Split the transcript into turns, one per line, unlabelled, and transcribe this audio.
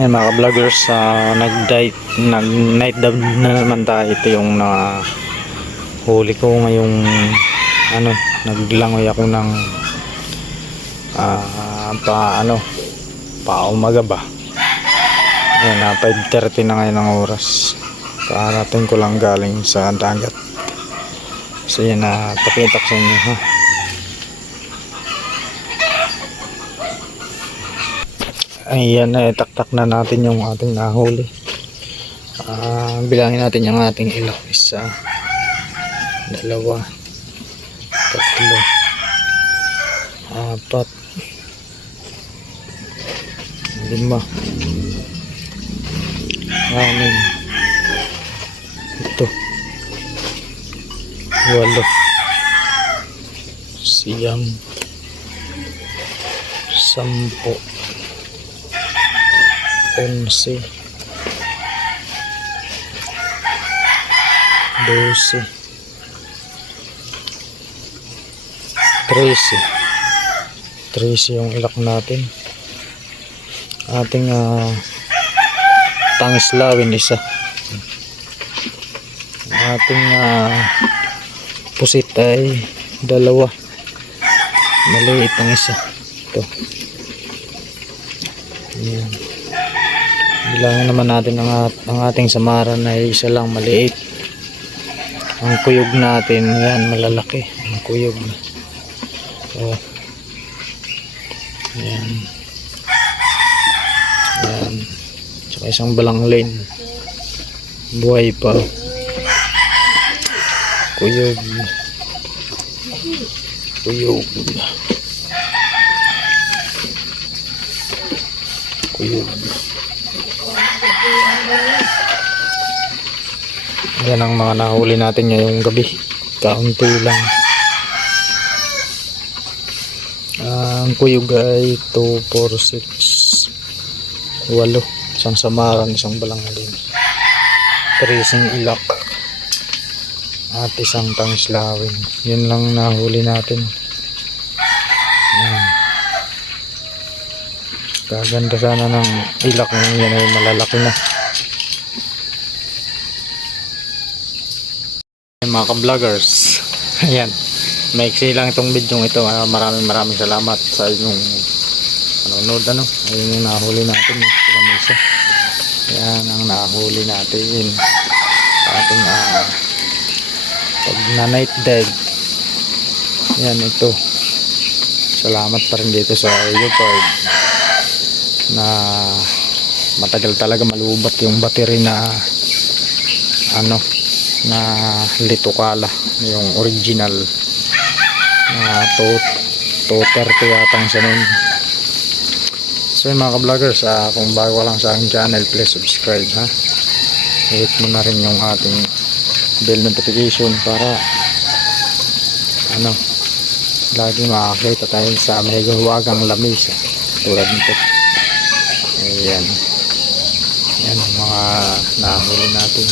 Ayun mga vloggers, uh, nag-night, nag-night dive na naman tayo. Ito yung na huli ko ngayong ano, naglangoy ako ng ah, pa ano, pa umaga ba. Ayan, na 5.30 na ngayon ang oras. Kaarating ko lang galing sa dagat. So yan na, pakita ko sa inyo ha. Ayan na, taktak na natin yung ating nahuli. Ah, bilangin natin yung ating ilok. Isa, dalawa, tatlo, apat, lima, anim, ito, walo, siyam, sampo, onse, dose, trece, trece yung ilak natin. Ating uh, tangislawin isa. Ating ah, pusit ay dalawa. Maliit ang isa. Ito. Ayan. Bilangin naman natin ang, ang ating samaran ay isa lang maliit. Ang kuyog natin, yan, malalaki. Ang kuyog. Oh. Yan. Yan. Tsaka isang balang lane. Buhay pa. Kuyog. Kuyog. Kuyog. Yan ang mga nahuli natin ngayong gabi. Kaunti lang. Ah, ang kuyog ay 2, 4, 6, 8. Isang samaran, isang balangalin. Tresing ilak. At isang tangslawin. Yun lang nahuli natin. Kaganda sana ng ilak ng yan ay malalaki na. Ayan, mga ka-vloggers. Ayan. Maiksi lang itong video ito. Ah, maraming maraming salamat sa inyong nanonood. Ano? Ayun yung nahuli natin. eh, Sa lamesa. Yan ang nahuli natin. Ating ah, pag na night dive. Yan ito. Salamat pa rin dito sa Leopard na matagal talaga malubat yung battery na ano na litukala yung original na to 230 yata ang sanin so yun mga ka-vloggers ah, kung bago lang sa aking channel please subscribe ha? Hit mo na rin yung ating bell notification para ano lagi makakita tayo sa may gawagang lamis tulad nito ayan. Yan ang mga nahuli natin